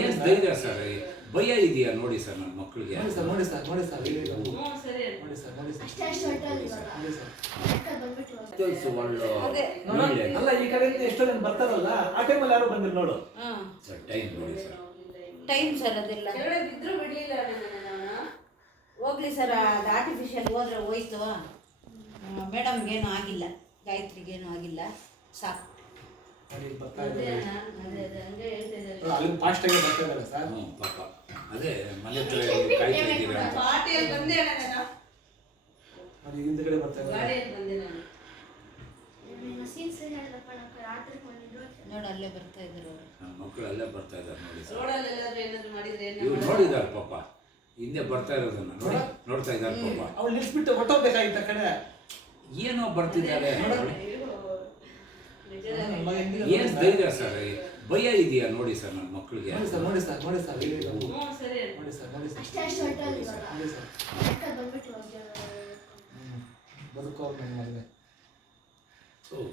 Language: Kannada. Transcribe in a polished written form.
ಏನು ಧೈರ್ಯ ಸರ್, ಭಯ ಇದೆಯಾ ನೋಡಿ ಸರ್ ನನ್ನ ಮಕ್ಕಳಿಗೆ. ನೋಡಿ ಸರ್ ನೋಡಿ ಸರ್ ಅಲ್ಲ ಈ ಕಡೆಯಿಂದ ಎಷ್ಟೋ ಜನ ಬರ್ತಾರಲ್ಲ ಆ ಟೈಮಲ್ಲಿ ಯಾರು ಬಂದಿಲ್ಲ ನೋಡು ಸರ್. ಟೈಮ್ ನೋಡಿ ಸರ್, ಟೈಮ್ ಸರ್ ಅದೆಲ್ಲ ಬಿದ್ರು ಬಿಡ್ಲಿಲ್ಲ ಹೋಗ್ಲಿ ಸರ್. ಅದು ಆರ್ಟಿಫಿಷಿಯಲ್ ಹೋದ್ರೆ ಹೋಯ್ತು. ಮೇಡಮ್ಗೇನು ಆಗಿಲ್ಲ, ಗಾಯತ್ರಿಗೇನು ಆಗಿಲ್ಲ, ಸಾಕು. ಅದೇ ಮನೆ ಹತ್ರ ಕಾಯ್ತಾ ಇದ್ದೀರಾ ಅಂತ. ಪಾರ್ಟಿಯಲ್ಲಿ ಬಂದೆ ಹಿಂದ್ಗಡೆ ಬರ್ತಾ ನೋಡು, ಅಲ್ಲೇ ಬರ್ತಾ ಇದ್ರು ನನ್ನ ಮಕ್ಕಳು ಅಲ್ಲೇ ಬರ್ತಾ ಇದ್ದಾರೆ ನೋಡಿ ಸರ್. ರೋಡಲ್ಲೆಲ್ಲಾದ್ರೂ ಇವ್ರು ನೋಡಿದಾರೆ ಪಾಪ, ಹಿಂದೆ ಬರ್ತಾ ಇರೋದನ್ನ ನೋಡ್ತಾ ಇದ್ದಾರೆ ಪಾಪ. ಅವ್ಳು ನಿಲ್ಸ್ಬಿಟ್ಟು ಹೊಟ್ಟೋಗ್ಬೇಕಾಗಿತ್ತ ಕಡೆ ಏನೋ ಬರ್ತಿದ್ದಾರೆ. ಏನು ಧೈರ್ಯ ಸರ್, ಭಯ ಇದೆಯಾ ನೋಡಿ ಸರ್ ನನ್ನ ಮಕ್ಕಳಿಗೆ. ನೋಡಿ ಸರ್ ಬದುಕೋ ನನ್ನ ಮದುವೆ